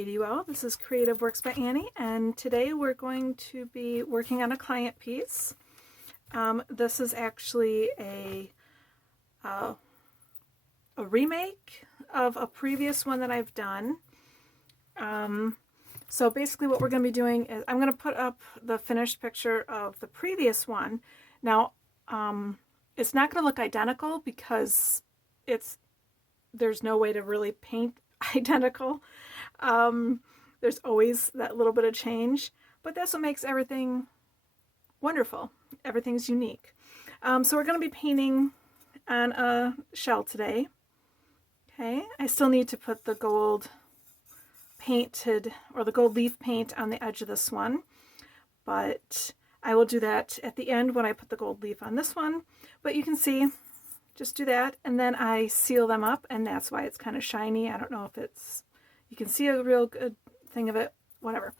Hey to you all, this is Creative Works by Annie, and today we're going to be working on a client piece. This is actually a remake of a previous one that I've done. So basically what we're going to be doing is I'm going to put up the finished picture of the previous one. Now, it's not going to look identical because there's no way to really paint identical. There's always that little bit of change, but that's what makes everything wonderful. Everything's unique. So we're going to be painting on a shell today. Okay, I still need to put the gold painted or the gold leaf paint on the edge of this one, but I will do that at the end when I put the gold leaf on this one. But you can see, just do that, and then I seal them up, and that's why it's kind of shiny. I don't know if you can see a real good thing of it, whatever.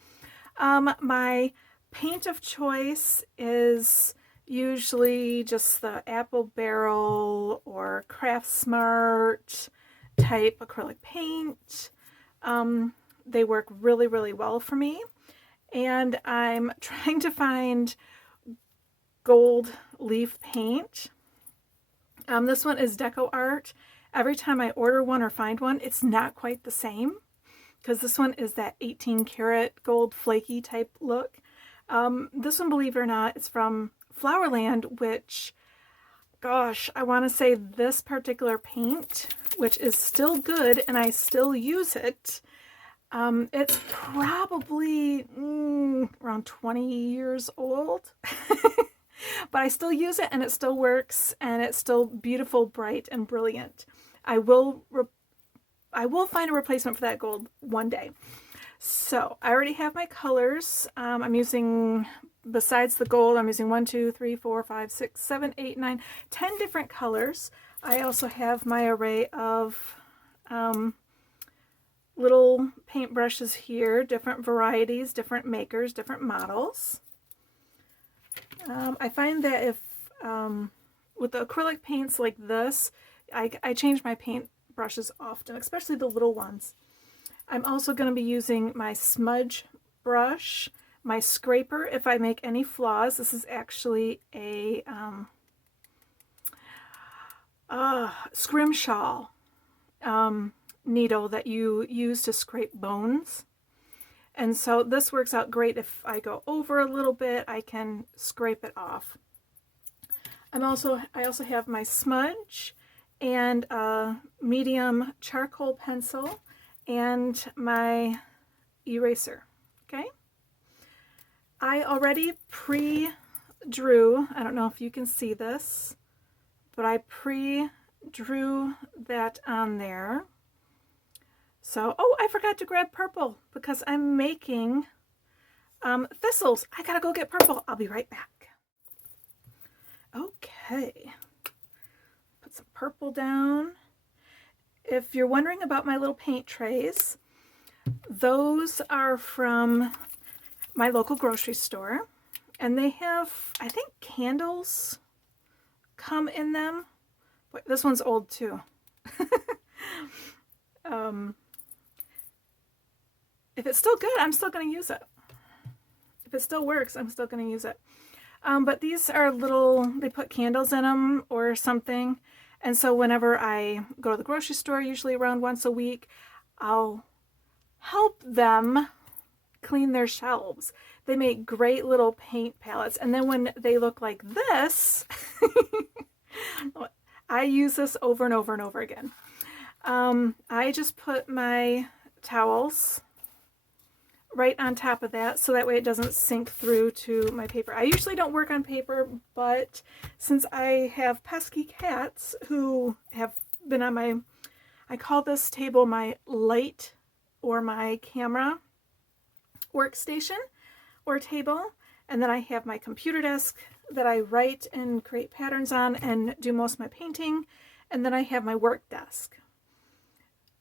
My paint of choice is usually just the Apple Barrel or Craft Smart type acrylic paint. They work really, really well for me, and I'm trying to find gold leaf paint. This one is Deco Art. Every time I order one or find one, it's not quite the same because this one is that 18 karat gold flaky type look. This one, believe it or not, it's from Flowerland, which, gosh, I want to say this particular paint, which is still good and I still use it. It's probably around 20 years old. But I still use it and it still works and it's still beautiful, bright, and brilliant. I will find a replacement for that gold one day. So I already have my colors. I'm using, besides the gold, I'm using 1, 2, 3, 4, 5, 6, 7, 8, 9, 10 different colors. I also have my array of little paint brushes here, different varieties, different makers, different models. I find that if, with the acrylic paints like this, I change my paint brushes often, especially the little ones. I'm also going to be using my smudge brush, my scraper if I make any flaws. This is actually a scrimshaw needle that you use to scrape bones. And so this works out great. If I go over a little bit, I can scrape it off. I also have my smudge and a medium charcoal pencil and my eraser. Okay. I already pre-drew, I don't know if you can see this, but I pre-drew that on there. So, oh, I forgot to grab purple because I'm making thistles. I gotta go get purple. I'll be right back. Okay. Put some purple down. If you're wondering about my little paint trays, those are from my local grocery store. And they have, I think, candles come in them. But this one's old too. If it's still good, I'm still going to use it. If it still works, I'm still going to use it. But these are little, they put candles in them or something. And so whenever I go to the grocery store, usually around once a week, I'll help them clean their shelves. They make great little paint palettes. And then when they look like this, I use this over and over and over again. I just put my towels right on top of that so that way it doesn't sink through to my paper. I usually don't work on paper, but since I have pesky cats who have been on my, I call this table my light or my camera workstation or table, and then I have my computer desk that I write and create patterns on and do most of my painting, and then I have my work desk.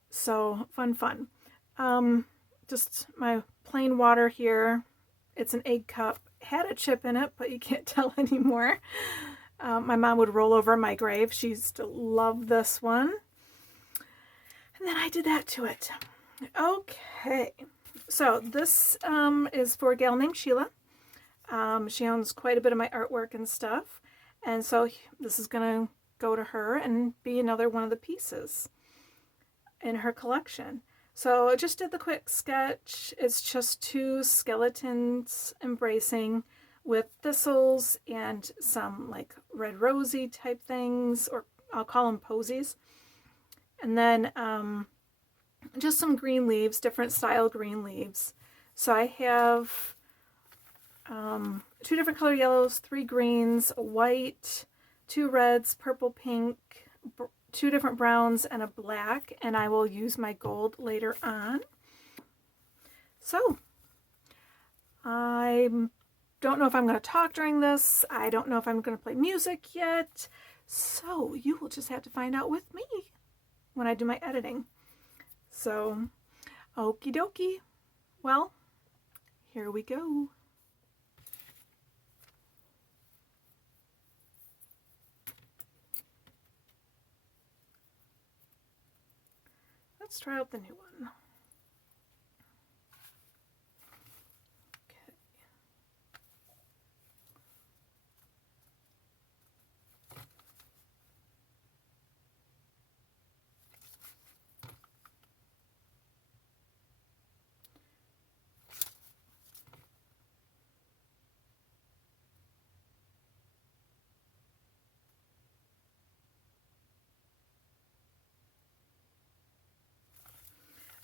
So fun. Just my plain water here. It's an egg cup. Had a chip in it, but you can't tell anymore. My mom would roll over my grave. She used to love this one. And then I did that to it. Okay, so this is for a gal named Sheila. She owns quite a bit of my artwork and stuff, and so this is going to go to her and be another one of the pieces in her collection. So I just did the quick sketch. It's just two skeletons embracing with thistles and some like red rosy type things, or I'll call them posies. And then just some green leaves, different style green leaves. So I have two different color yellows, three greens, a white, two reds, purple, pink, two different browns, and a black, and I will use my gold later on. So I don't know if I'm going to talk during this. I don't know if I'm going to play music yet. So you will just have to find out with me when I do my editing. So, okie dokie. Well, here we go. Let's try out the new one. Okay.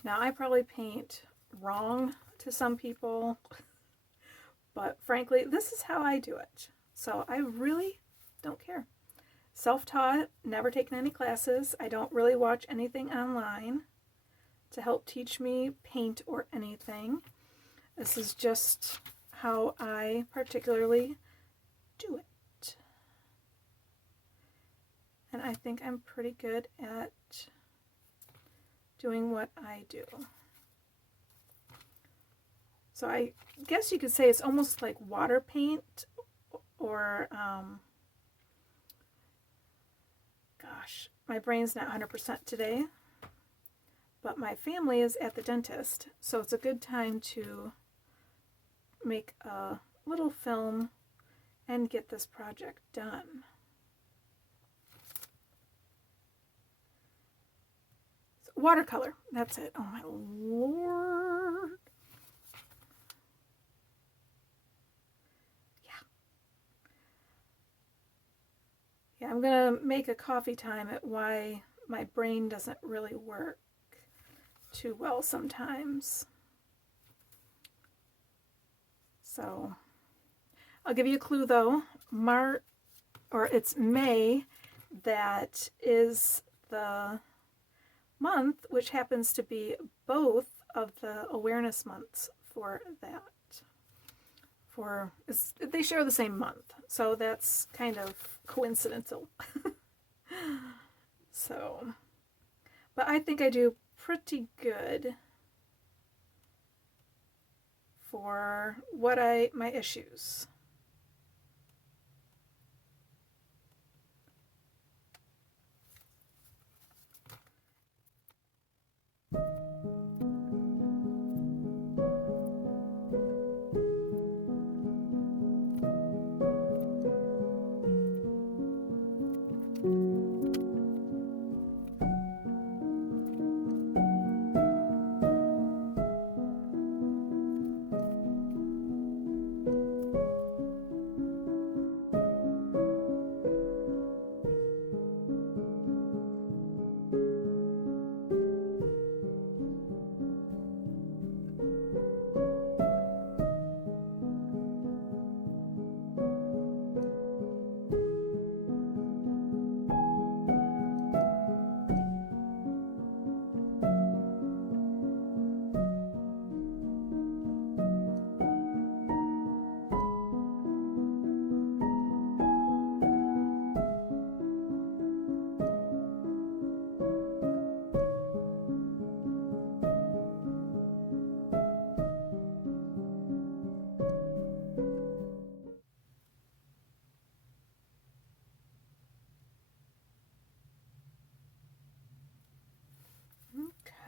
Now, I probably paint wrong to some people, but frankly, this is how I do it. So I really don't care. Self-taught, never taken any classes. I don't really watch anything online to help teach me paint or anything. This is just how I particularly do it. And I think I'm pretty good at doing what I do. So I guess you could say it's almost like water paint, or gosh, my brain's not 100% today, but my family is at the dentist, so it's a good time to make a little film and get this project done. Watercolor, that's it. Oh my lord. Yeah, I'm gonna make a coffee time at why my brain doesn't really work too well sometimes. So I'll give you a clue though. It's May, that is the month, which happens to be both of the awareness months for that. They share the same month, so that's kind of coincidental. So, but I think I do pretty good for my issues.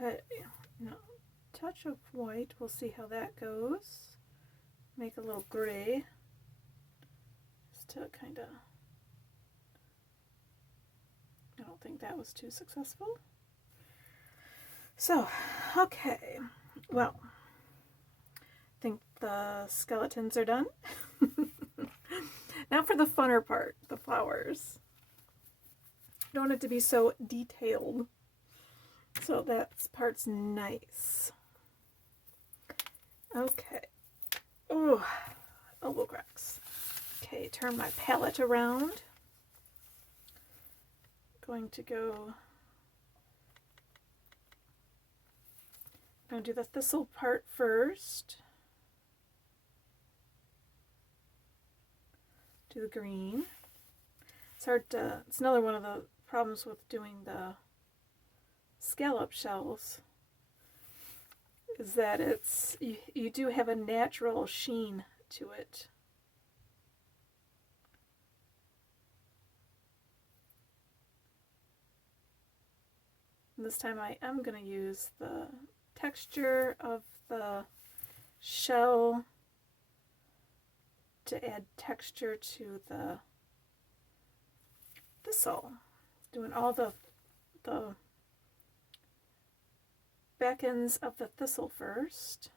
Okay, now touch of white. We'll see how that goes. Make a little gray just to kind of, I don't think that was too successful. So, okay, well, I think the skeletons are done. Now for the funner part, the flowers. I don't want it to be so detailed. So that part's nice. Okay. Oh, elbow cracks. Okay, turn my palette around. Going to go. I'm going to do the thistle part first. Do the green. It's hard to, it's another one of the problems with doing the scallop shells is that it's, you do have a natural sheen to it. And this time I am going to use the texture of the shell to add texture to the thistle. Doing all the back ends of the thistle first.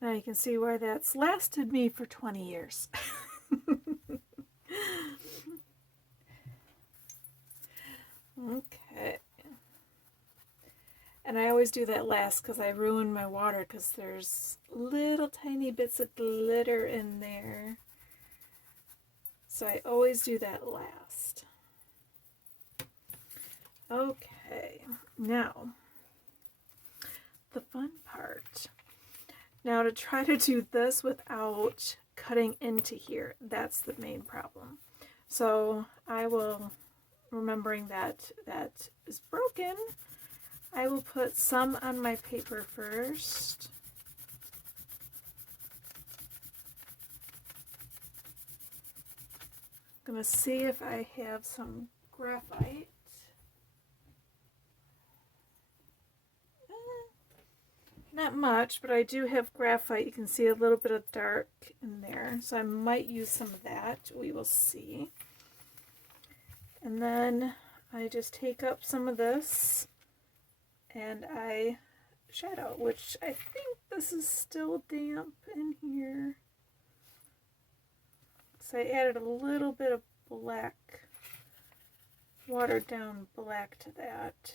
Now you can see why that's lasted me for 20 years. Okay. And I always do that last because I ruin my water because there's little tiny bits of glitter in there. So I always do that last. Okay, now the fun part. Now to try to do this without cutting into here, that's the main problem. So I will, remembering that that is broken, I will put some on my paper first. I'm going to see if I have some graphite. Not much, but I do have graphite. You can see a little bit of dark in there, so I might use some of that. We will see. And then I just take up some of this and I shadow, which I think this is still damp in here. So I added a little bit of black, watered down black to that.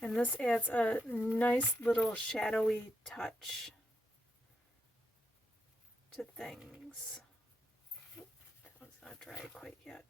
And this adds a nice little shadowy touch to things. That one's not dry quite yet.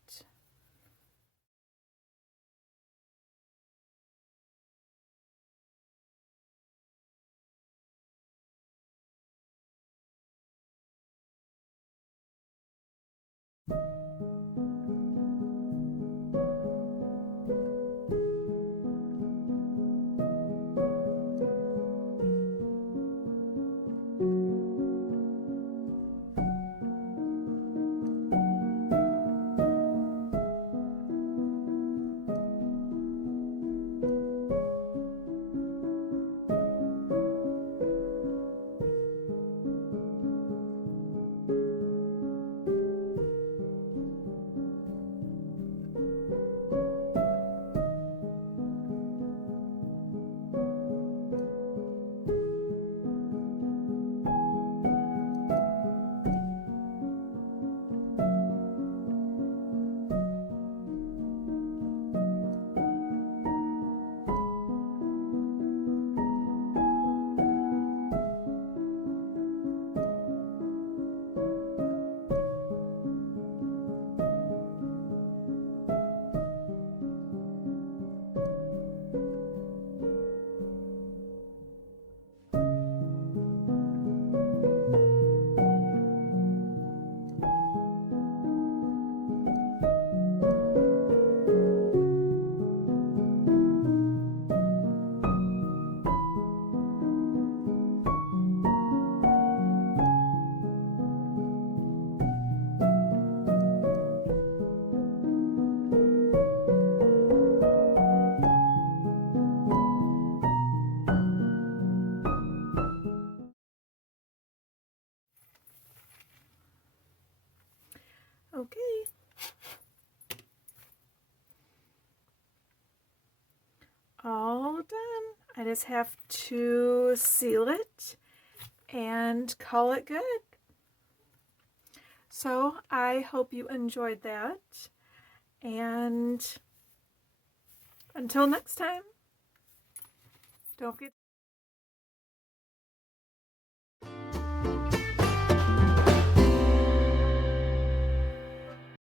Okay. All done. I just have to seal it and call it good. So I hope you enjoyed that. And until next time, don't forget